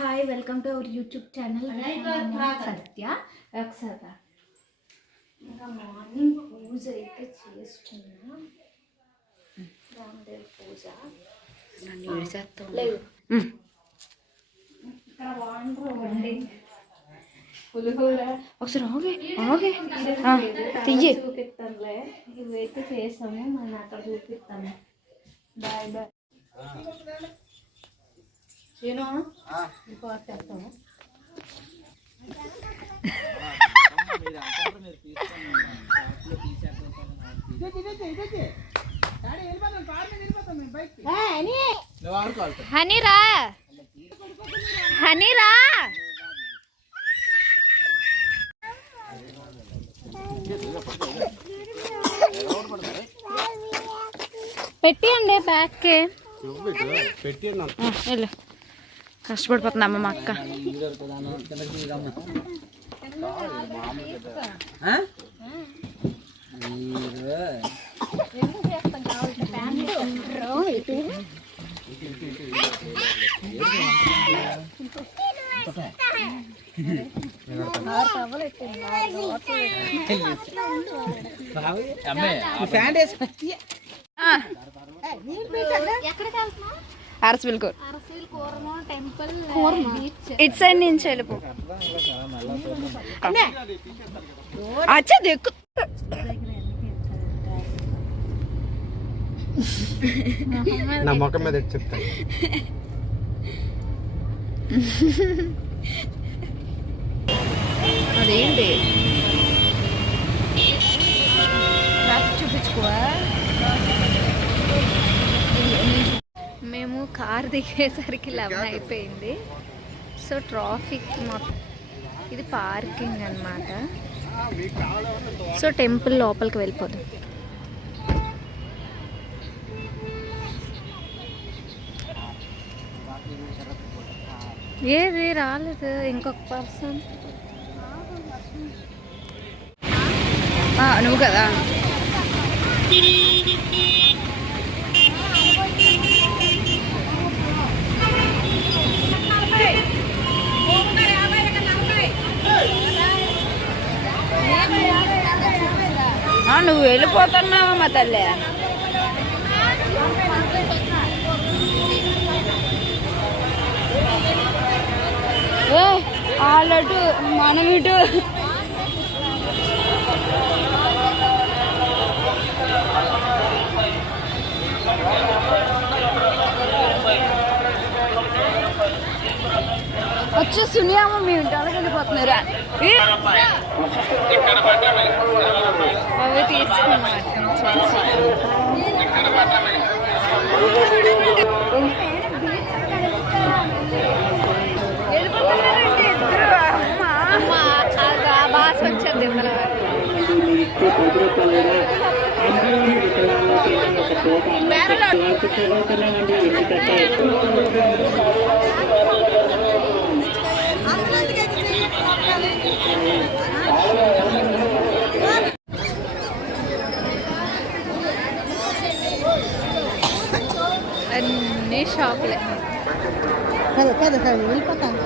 Hi welcome to our YouTube channel Satya Akshara. ఇంకా morning పూజ అయితే చేసుకున్నా, రామదేవ్ పూజ. ఇక్కడ వాండర్ వండి పులిహోర ఒకసారి ఆగే చూపిస్తానులే. ఇవైతే చేసాము, మనం అక్కడ చూపిస్తాము. Bye bye. నేను చేస్తాము. హనీరా హనీరా పెట్టియండి బ్యాగ్కి వెళ్ళు. కష్టపడిపోతుంది అమ్మ మా అక్క. అరసవిల్కూర్ ఇటు సైడ్ నుంచి వెళ్ళిపో. అచ్చా దిక్కు నా ముఖం మీద చెప్తా. అదేంటి చూపించుకోవా? మేము కార్ దిగేసరికి 11 అయిపోయింది. సో ట్రాఫిక్ మొత్తం. ఇది పార్కింగ్ అన్నమాట. సో టెంపుల్ లోపలికి వెళ్ళిపోతాం. ఏది రాలేదు, ఇంకొక పర్సన్. నువ్వు కదా. నువ్వు వెళ్ళిపోతున్నావా మా తల్లి? వాళ్ళటు మనం ఇటు. వచ్చే సునియామ మీ ఇంటి అలాగే వెళ్ళిపోతున్నారు. అవి తీసుకున్నాం. వెళ్ళిపోతున్నారంటే ఇద్దరు. అమ్మ బాస్ వచ్చేది. అన్ని షాపులే. వెళ్ళిపోతాను.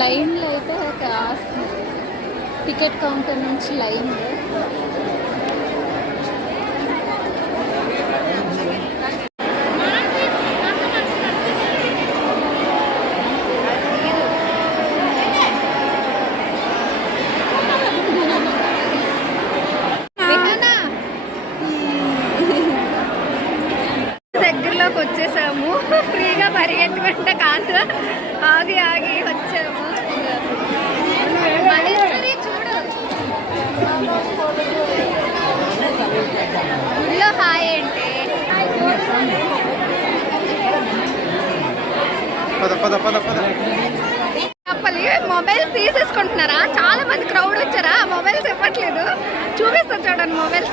లైన్లో అయితే టికెట్ కౌంటర్ నుంచి లైన్. దగ్గరలోకి వచ్చేసాము. ఫ్రీగా పరిగెట్టుకుంటే కాదు, ఆగి ఆగి వచ్చాము. చూడు ఊళ్ళో హాయ్ ఏంటి చెప్పాలి. మొబైల్స్ తీసేసుకుంటున్నారా? చాలా మంది క్రౌడ్ వచ్చారా? మొబైల్స్ ఇవ్వట్లేదు. చూపిస్తాను చూడండి మొబైల్స్.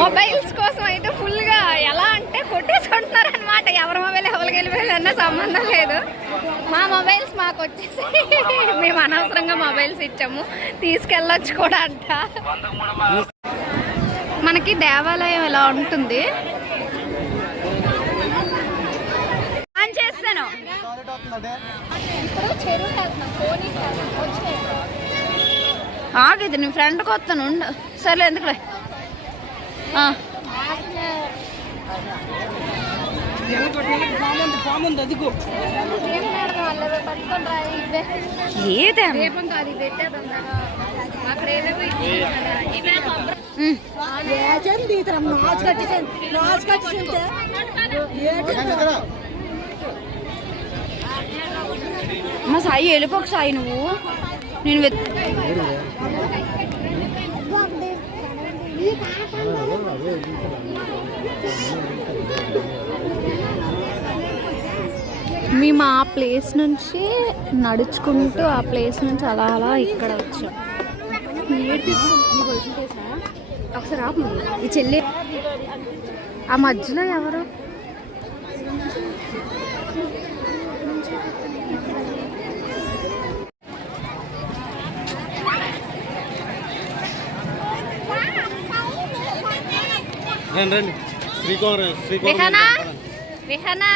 మొబైల్స్ కోసం అయితే ఫుల్గా ఎలా అంటే కొట్టేసుకుంటున్నారు. సంబంధం లేదు. మా మొబైల్స్ మాకు వచ్చేసి మేము అనవసరంగా మొబైల్స్ ఇచ్చాము, తీసుకెళ్ళొచ్చు కూడా అంట. మనకి దేవాలయం ఎలా ఉంటుంది ఆన్ చేస్తాను. ఆగేది నీ ఫ్రెండ్కి వస్తాను ఉండు. సరే ఎందుకులే. మా సాయి వెళ్ళిపోక సాయి నువ్వు నేను మేము ఆ ప్లేస్ నుంచి నడుచుకుంటూ ఆ ప్లేస్ నుంచి అలా అలా ఇక్కడ వచ్చాం. ఒకసారి ఆపు ఈ చెల్లి. ఆ మధ్యలో ఎవరు? రండి విహనా విహనా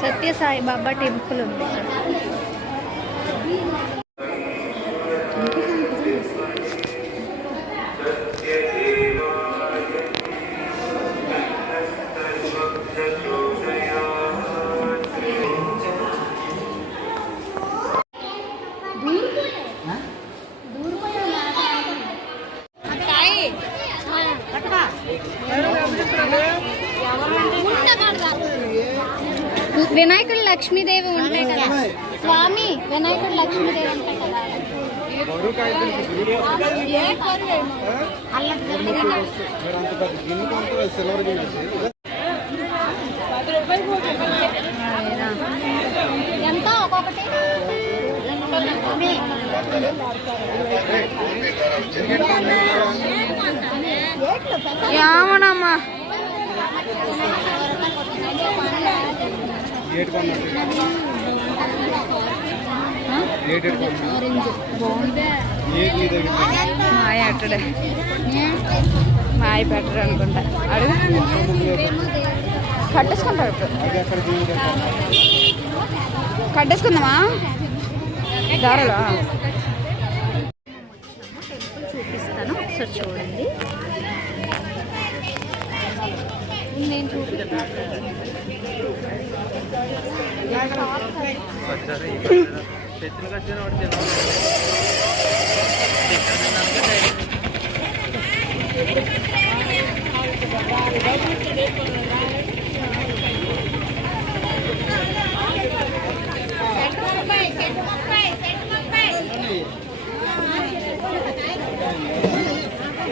సత్య సాయి బాబా టెంపుల్ ఉంది. వినాయకుడు లక్ష్మీదేవి ఉంటాయి కదా స్వామి, వినాయకుడు లక్ష్మీదేవి ఉంటాయి కదా. ఎంత ఒక్కొక్కటి? ఏమోనమ్మా మాయ అట్టడే మాయ పెట్టరు అనుకుంటా. అడుగు కట్టేసుకుంటారు. కట్టేసుకుందామా దారలో? చూపిస్తాను ఒకసారి చూడండి. నేను చూపిస్తాను.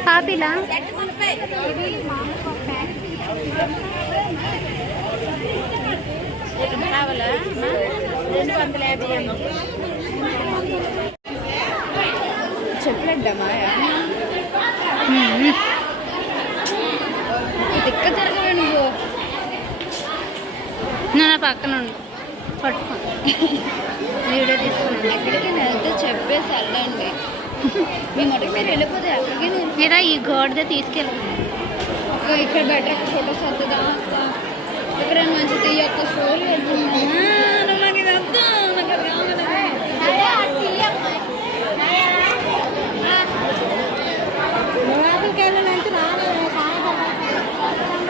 పాపిలా కావాలా? 250 చెప్పలేద్దమ్మా. దిక్క జరగవే నువ్వు. నా పక్కన పట్టుకో వీడియో తీసుకున్నాను. ఎక్కడికి వెళ్తే చెప్పేసి వెళ్ళండి. మీ మొదటి మీరు వెళ్ళిపోతే ఎక్కడికి మీరా ఈ గోడదే తీసుకెళ్ళి ఇక్కడ బెటర్ ఫొటోస్ వద్దా ఎక్కడైనా మంచి తీయొక్క స్టోరీ వెళ్తున్నా. నాకు ఇది వద్దు, నాకు అది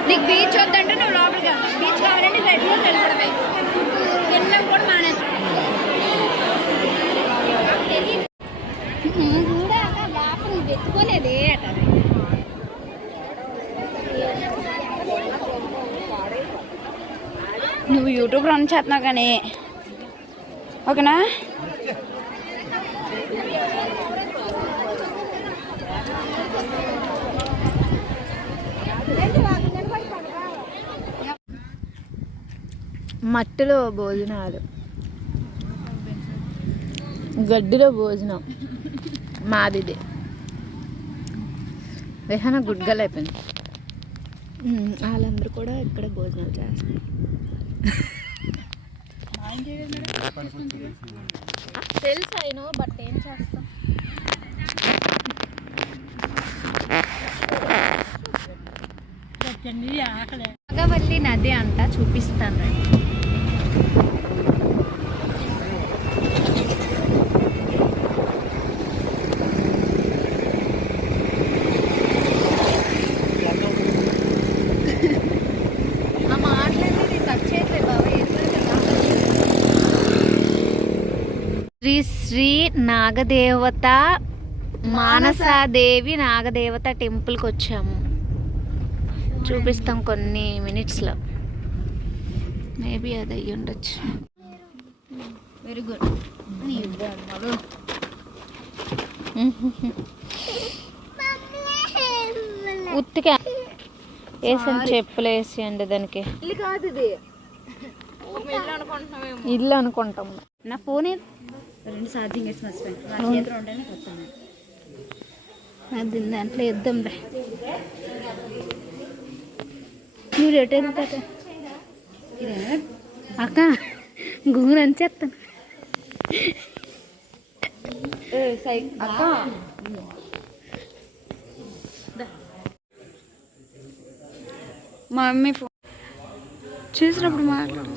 నీకు బీచ్ వద్దంటే నువ్వు లోపలికి వెళ్తావు. బీచ్ కావాలంటే రెడ్లో వెళ్ళిపోవడమే. తినడం కూడా మానేది. కూడా లోపల వెతుకోలేదే అట. నువ్వు యూట్యూబ్ రన్ చేస్తున్నావు కానీ ఓకేనా? మట్టిలో భోజనాలు, గడ్డిలో భోజనం మాదిది. విహన గుడ్గలు అయిపోయింది. వాళ్ళందరూ కూడా ఇక్కడ భోజనాలు చేస్తారు. తెలుసు అయినా బట్ ఏం చేస్తాం. నాగవల్లి నది అంట, చూపిస్తాను. శ్రీ శ్రీ నాగదేవత మానసాదేవి నాగదేవత టెంపుల్కి వచ్చాము. చూపిస్తాం కొన్ని మినిట్స్లో. మేబీ అది అయ్యి ఉండొచ్చు. Very good. ఉత్తిగా వేసాను, చెప్పులు వేసి అండి దానికి. ఇల్లు అనుకుంటాం. నా ఫోన్ 2 ఛార్జింగ్ వేసి మర్చిపోయాను. నా చేతిలో ఉంటేనే వస్తాను. అది దాంట్లో ఇద్దాం రా. నువ్వు రేట్ వెళ్తాట అక్క గుంగురు అని చేస్తాను. అక్క మా మమ్మీ ఫోన్ చేసినప్పుడు మాట్లాడు.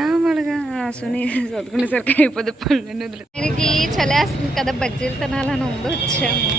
ఏమడగా సునీ చదువుకునేసరికి అయిపోతే పళ్ళు వదిలేదు. ఆయనకి చలేస్తుంది కదా, బజ్జీలు తినాలని ఉంది. వచ్చాము.